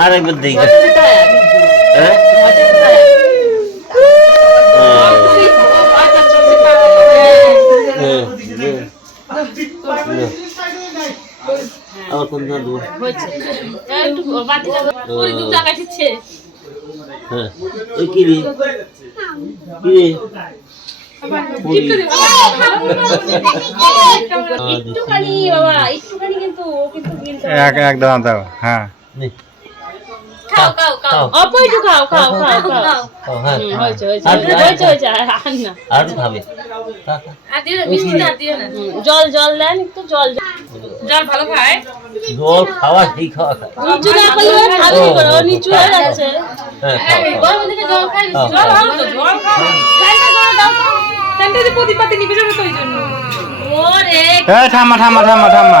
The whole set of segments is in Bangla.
আর একবার দেখি হ্যাঁ হ্যাঁ, নে। নে। আবার কোন দিন দেবো হ্যাঁ ওই কি রে কি রে পুরি। একটুখানি বাবা একটুখানি কিন্তু ও কিন্তু কিন্তু এক এক দাও দাও হ্যাঁ। খাও খাও খাও অল্প একটু খাও খাও খাও খাও হ্যাঁ হয়েছে হয়েছে হয়েছে হয়েছে আর আর না আর খাবে খা, খা। হুম, জল জল দেন একটু জল জল ভালো খায় জল খাওয়া সেই খাওয়া খা নিচু না করলে খাবে কি করে ও নিচু হয়ে যাচ্ছে হ্যাঁ খাও, খাও। গরম দিকে জল খাই জল ভালো তো জল খাও ফ্যানটা করে দাও তো ফ্যানটা যে প্রতিপাতে নিবে যাবে তো ওই জন্য ওরে এই ঠাম্মা ঠাম্মা ঠাম্মা ঠাম্মা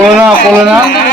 Kulo na, kulo na.